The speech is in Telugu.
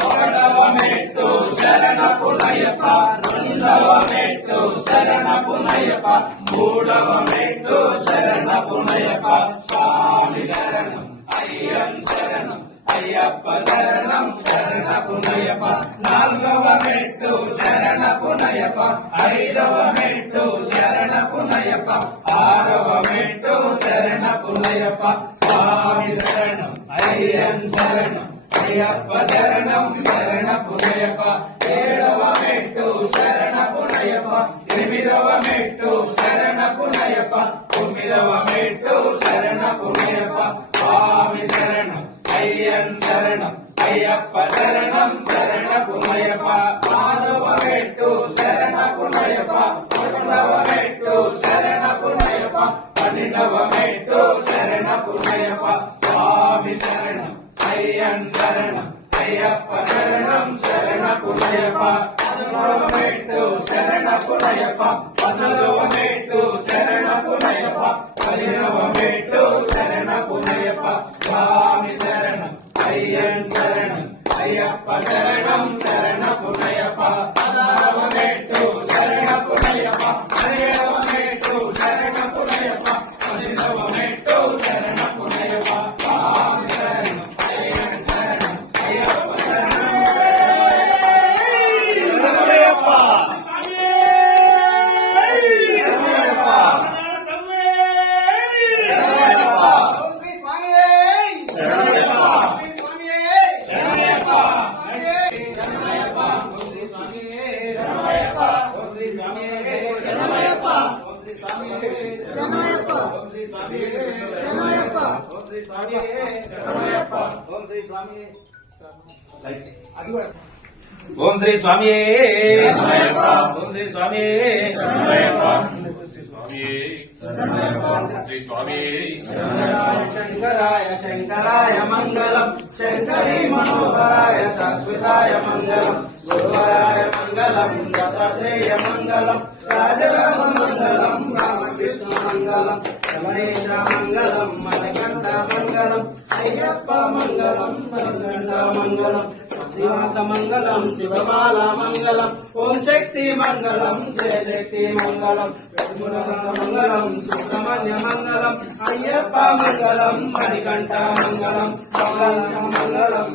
ఒకటవ మెట్టు శరణపు నయప రెండవ మెట్టు మూడవ మెట్టు శరణపు నయప స్వామి శరణం అయ్యం శరణం అయ్యప్ప శరణం శరణపు నయప నాలుగవ మెట్టు శరణపు నయప ఐదవ మెట్టు శరణ పునయప ఆరవ మెట్టు శరణ పునయప స్వామి శరణం అయ్యం శరణం. అయ్యప్ప శరణం శరణపు నయప ఏడవ మెట్టు శరణపు నయప ఎనిమిదవ మెట్టు శరణపు నయప తొమ్మిదవ మెట్టు శరణపు నయప స్వామి శరణం అయ్యన్ శరణం అయ్యప్ప శరణం శరణపు నయప మాధవ మెట్టు శరణపు నయప పదకొండవ మెట్టు శరణపు నయప పన్నెండవ మెట్టు శరణపు నయప స్వామి శరణం అయ్యన్ శరణం. అయ్యప్ప శరణం శరణపు నయప పదమూడవ మెట్టు శరణపు నయప పద్నాలుగవ మెట్టు శరణపు నయప పదిహేనవ మెట్టు శరణపు నయప స్వామి శరణం అయ్యన్ శరణం. అయ్యప్ప ఓం శ్రీ స్వామి. ఓం శ్రీ స్వామి. శ్రీ స్వామి శంకరాయ శంకరాయ మంగళం. శంకరీ మనోహరాయ శాశ్వతాయ మంగళం. గురువరాయ మంగళం దత్తాత్రేయ మంగళం రాజరామ మంగళం రామకృష్ణ మంగళం. రమణేశ మంగళం శివమాల మంగళం ఓం శక్తి మంగళం జయ శక్తి మంగళం. మంగళం సుబ్రహ్మణ్య మంగళం అయ్యప్ప మంగళం మణికంఠ మంగళం మంగళం.